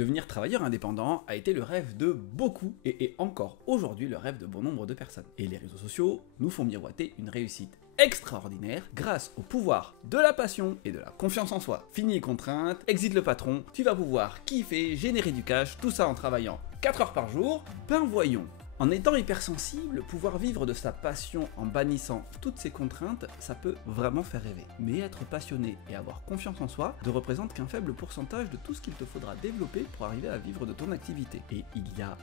Devenir travailleur indépendant a été le rêve de beaucoup et est encore aujourd'hui le rêve de bon nombre de personnes. Et les réseaux sociaux nous font miroiter une réussite extraordinaire grâce au pouvoir de la passion et de la confiance en soi. Fini les contraintes, exit le patron, tu vas pouvoir kiffer, générer du cash, tout ça en travaillant 4 heures par jour. Ben voyons. En étant hypersensible, pouvoir vivre de sa passion en bannissant toutes ces contraintes, ça peut vraiment faire rêver. Mais être passionné et avoir confiance en soi ne représente qu'un faible pourcentage de tout ce qu'il te faudra développer pour arriver à vivre de ton activité. Et il y a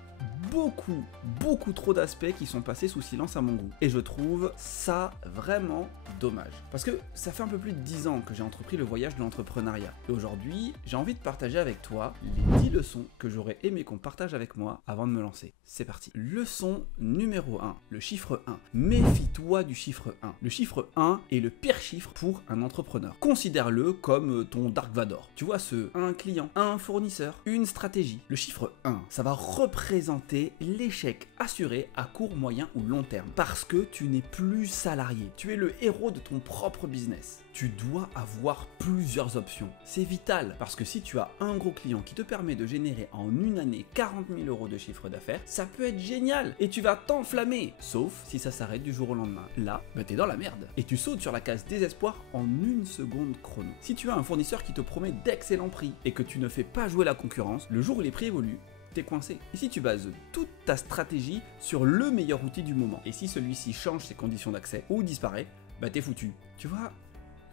beaucoup trop d'aspects qui sont passés sous silence à mon goût. Et je trouve ça vraiment dommage. Parce que ça fait un peu plus de 10 ans que j'ai entrepris le voyage de l'entrepreneuriat. Et aujourd'hui, j'ai envie de partager avec toi les 10 leçons que j'aurais aimé qu'on partage avec moi avant de me lancer. C'est parti. Leçon numéro 1, le chiffre 1. Méfie-toi du chiffre 1. Le chiffre 1 est le pire chiffre pour un entrepreneur. Considère-le comme ton Dark Vador. Tu vois, un client, un fournisseur, une stratégie. Le chiffre 1, ça va représenter l'échec assuré à court, moyen ou long terme. Parce que tu n'es plus salarié. Tu es le héros de ton propre business. Tu dois avoir plusieurs options. C'est vital parce que si tu as un gros client qui te permet de générer en une année 40 000 € de chiffre d'affaires, ça peut être génial et tu vas t'enflammer. Sauf si ça s'arrête du jour au lendemain. Là, t'es dans la merde. Et tu sautes sur la case désespoir en une seconde chrono. Si tu as un fournisseur qui te promet d'excellents prix et que tu ne fais pas jouer la concurrence, le jour où les prix évoluent, t'es coincé. Et si tu bases toute ta stratégie sur le meilleur outil du moment, et si celui-ci change ses conditions d'accès ou disparaît, t'es foutu. Tu vois,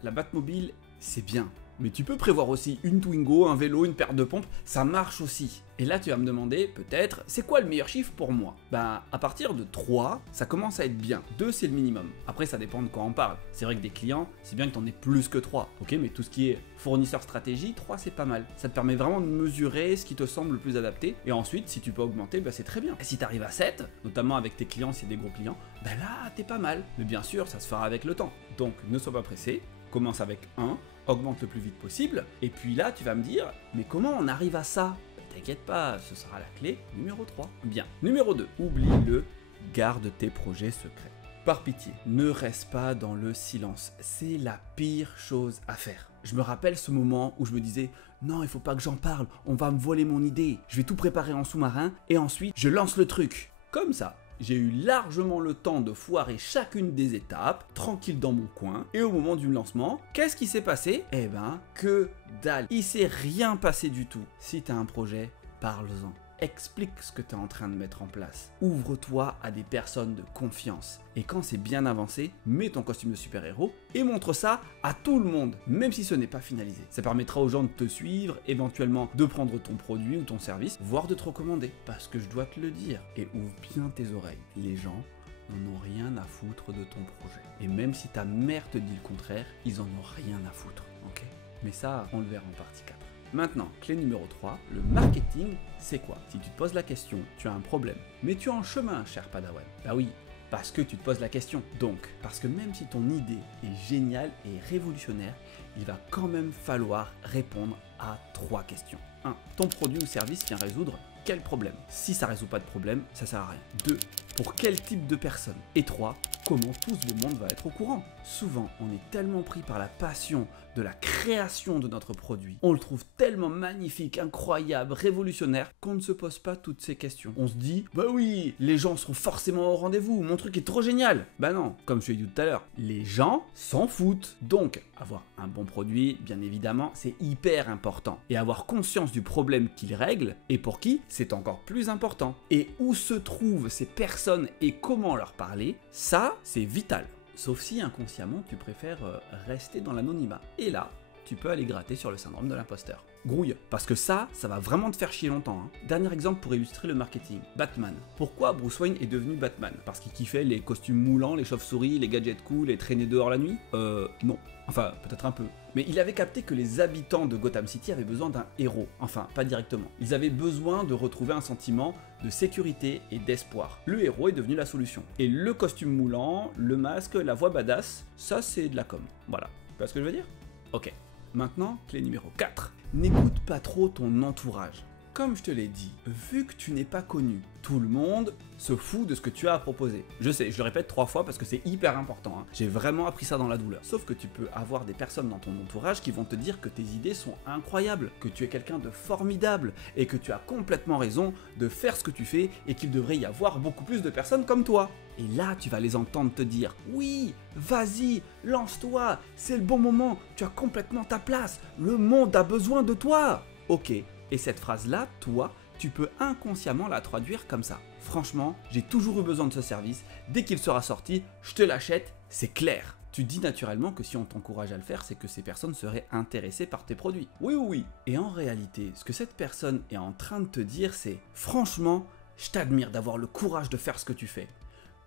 la Batmobile, c'est bien. Mais tu peux prévoir aussi une Twingo, un vélo, une paire de pompes, ça marche aussi. Et là, tu vas me demander, peut-être, c'est quoi le meilleur chiffre pour moi? À partir de 3, ça commence à être bien. 2, c'est le minimum. Après, ça dépend de quoi on parle. C'est vrai que des clients, c'est bien que tu en aies plus que 3. Ok, mais tout ce qui est fournisseur stratégie, 3, c'est pas mal. Ça te permet vraiment de mesurer ce qui te semble le plus adapté. Et ensuite, si tu peux augmenter, c'est très bien. Et si tu arrives à 7, notamment avec tes clients, si c'est des gros clients, là, t'es pas mal. Mais bien sûr, ça se fera avec le temps. Donc, ne sois pas pressé. Commence avec 1, augmente le plus vite possible, et puis là tu vas me dire, mais comment on arrive à ça? T'inquiète pas, ce sera la clé numéro 3. Bien. Numéro 2, oublie-le, garde tes projets secrets. Par pitié, ne reste pas dans le silence, c'est la pire chose à faire. Je me rappelle ce moment où je me disais, non, il faut pas que j'en parle, on va me voler mon idée, je vais tout préparer en sous-marin, et ensuite je lance le truc. Comme ça. J'ai eu largement le temps de foirer chacune des étapes, tranquille dans mon coin, et au moment du lancement, qu'est-ce qui s'est passé? Que dalle. Il s'est rien passé du tout. Si t'as un projet, parle-en. Explique ce que tu es en train de mettre en place. Ouvre-toi à des personnes de confiance. Et quand c'est bien avancé, mets ton costume de super-héros et montre ça à tout le monde, même si ce n'est pas finalisé. Ça permettra aux gens de te suivre, éventuellement de prendre ton produit ou ton service, voire de te recommander. Parce que je dois te le dire, et ouvre bien tes oreilles. Les gens n'en ont rien à foutre de ton projet. Et même si ta mère te dit le contraire, ils en ont rien à foutre, ok? Mais ça, on le verra en partie 4. Maintenant, clé numéro 3, le marketing, c'est quoi? Si tu te poses la question, tu as un problème, mais tu es en chemin, cher Padawan. Oui, parce que tu te poses la question. Donc, parce que même si ton idée est géniale et révolutionnaire, il va quand même falloir répondre à 3 questions. 1. Ton produit ou service vient résoudre quel problème? Si ça résout pas de problème, ça sert à rien. 2. Pour quel type de personne? Et 3. Comment tout ce beau monde va être au courant? Souvent, on est tellement pris par la passion de la création de notre produit. On le trouve tellement magnifique, incroyable, révolutionnaire, qu'on ne se pose pas toutes ces questions. On se dit, oui, les gens seront forcément au rendez-vous, mon truc est trop génial. Non, comme je l'ai dit tout à l'heure, les gens s'en foutent. Donc, avoir un bon produit, bien évidemment, c'est hyper important. Et avoir conscience du problème qu'il règle, et pour qui, c'est encore plus important. Et où se trouvent ces personnes et comment leur parler, ça, c'est vital. Sauf si inconsciemment tu préfères rester dans l'anonymat. Et là, tu peux aller gratter sur le syndrome de l'imposteur. Grouille, parce que ça va vraiment te faire chier longtemps. Dernier exemple pour illustrer le marketing. Batman. Pourquoi Bruce Wayne est devenu Batman? Parce qu'il kiffait les costumes moulants, les chauves-souris, les gadgets cool, les traîner dehors la nuit? Non. Enfin, peut-être un peu. Mais il avait capté que les habitants de Gotham City avaient besoin d'un héros. Enfin, pas directement. Ils avaient besoin de retrouver un sentiment de sécurité et d'espoir. Le héros est devenu la solution. Et le costume moulant, le masque, la voix badass, ça c'est de la com. Voilà. Tu vois ce que je veux dire? Ok. Maintenant, clé numéro 4. N'écoute pas trop ton entourage. comme je te l'ai dit, vu que tu n'es pas connu, tout le monde se fout de ce que tu as à proposer. Je sais, je le répète 3 fois parce que c'est hyper important, hein. J'ai vraiment appris ça dans la douleur. Sauf que tu peux avoir des personnes dans ton entourage qui vont te dire que tes idées sont incroyables, que tu es quelqu'un de formidable et que tu as complètement raison de faire ce que tu fais et qu'il devrait y avoir beaucoup plus de personnes comme toi. Et là, tu vas les entendre te dire « Oui, vas-y, lance-toi, c'est le bon moment, tu as complètement ta place, le monde a besoin de toi !» Ok, et cette phrase-là, toi, tu peux inconsciemment la traduire comme ça. Franchement, j'ai toujours eu besoin de ce service, dès qu'il sera sorti, je te l'achète, c'est clair. Tu dis naturellement que si on t'encourage à le faire, c'est que ces personnes seraient intéressées par tes produits. Oui, oui, oui. Et en réalité, ce que cette personne est en train de te dire, c'est « Franchement, je t'admire d'avoir le courage de faire ce que tu fais.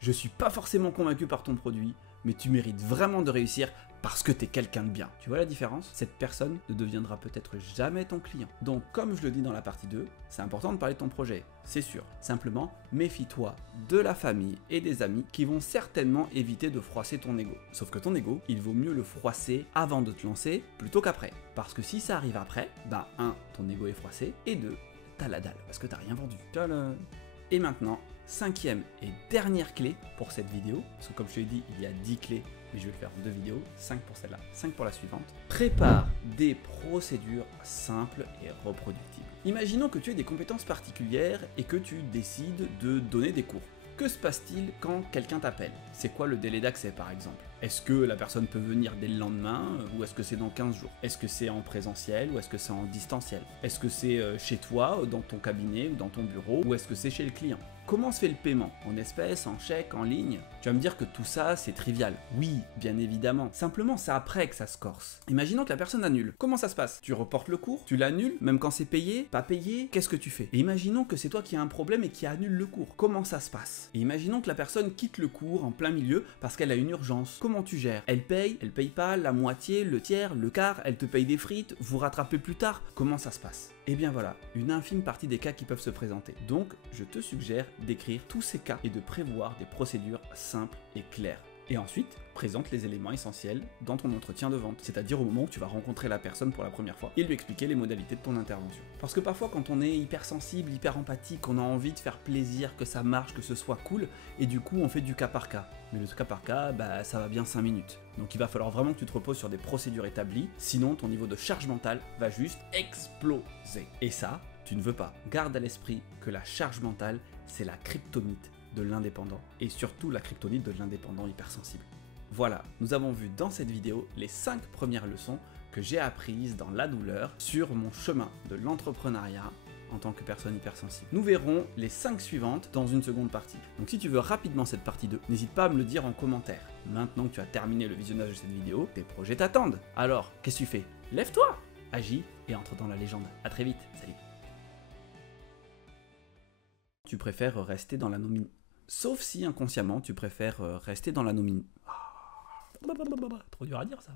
Je suis pas forcément convaincu par ton produit, mais tu mérites vraiment de réussir parce que t'es quelqu'un de bien. » Tu vois la différence? Cette personne ne deviendra peut-être jamais ton client. Donc comme je le dis dans la partie 2, c'est important de parler de ton projet, c'est sûr. Simplement, méfie-toi de la famille et des amis qui vont certainement éviter de froisser ton ego. Sauf que ton ego, il vaut mieux le froisser avant de te lancer plutôt qu'après. Parce que si ça arrive après, bah 1, ton ego est froissé, et 2, t'as la dalle parce que t'as rien vendu. Tadam. Et maintenant, 5e et dernière clé pour cette vidéo, parce que comme je te l'ai dit, il y a 10 clés, mais je vais le faire en 2 vidéos, 5 pour celle-là, 5 pour la suivante. Prépare des procédures simples et reproductibles. Imaginons que tu aies des compétences particulières et que tu décides de donner des cours. Que se passe-t-il quand quelqu'un t'appelle? C'est quoi le délai d'accès par exemple? Est-ce que la personne peut venir dès le lendemain ou est-ce que c'est dans 15 jours? Est-ce que c'est en présentiel ou est-ce que c'est en distanciel? Est-ce que c'est chez toi, dans ton cabinet ou dans ton bureau ou est-ce que c'est chez le client? Comment se fait le paiement? En espèces, en chèque, en ligne? Tu vas me dire que tout ça c'est trivial. Oui, bien évidemment. Simplement c'est après que ça se corse. Imaginons que la personne annule. Comment ça se passe? Tu reportes le cours? Tu l'annules? Même quand c'est payé? Pas payé? Qu'est-ce que tu fais? Et imaginons que c'est toi qui as un problème et qui annule le cours. Comment ça se passe? Et imaginons que la personne quitte le cours en plein milieu parce qu'elle a une urgence. Comment tu gères? Elle paye pas, la moitié, le tiers, le quart, elle te paye des frites, vous rattrapez plus tard? Comment ça se passe? Et bien voilà, une infime partie des cas qui peuvent se présenter. Donc, je te suggère d'écrire tous ces cas et de prévoir des procédures simples et claires. Et ensuite, présente les éléments essentiels dans ton entretien de vente, c'est-à-dire au moment où tu vas rencontrer la personne pour la première fois et lui expliquer les modalités de ton intervention. Parce que parfois quand on est hypersensible, hyper empathique, on a envie de faire plaisir, que ça marche, que ce soit cool, et du coup on fait du cas par cas. Mais le cas par cas, bah ça va bien 5 minutes. Donc il va falloir vraiment que tu te reposes sur des procédures établies, sinon ton niveau de charge mentale va juste exploser. Et ça, tu ne veux pas. Garde à l'esprit que la charge mentale, c'est la kryptonite de l'indépendant, et surtout la kryptonite de l'indépendant hypersensible. Voilà, nous avons vu dans cette vidéo les 5 premières leçons que j'ai apprises dans la douleur sur mon chemin de l'entrepreneuriat en tant que personne hypersensible. Nous verrons les 5 suivantes dans une seconde partie. Donc si tu veux rapidement cette partie 2, n'hésite pas à me le dire en commentaire. Maintenant que tu as terminé le visionnage de cette vidéo, tes projets t'attendent. Alors, qu'est-ce que tu fais? Lève-toi, agis et entre dans la légende. À très vite, salut. Tu préfères rester dans l'anonymat. Sauf si inconsciemment tu préfères rester dans l'anonymat. Trop dur à dire ça.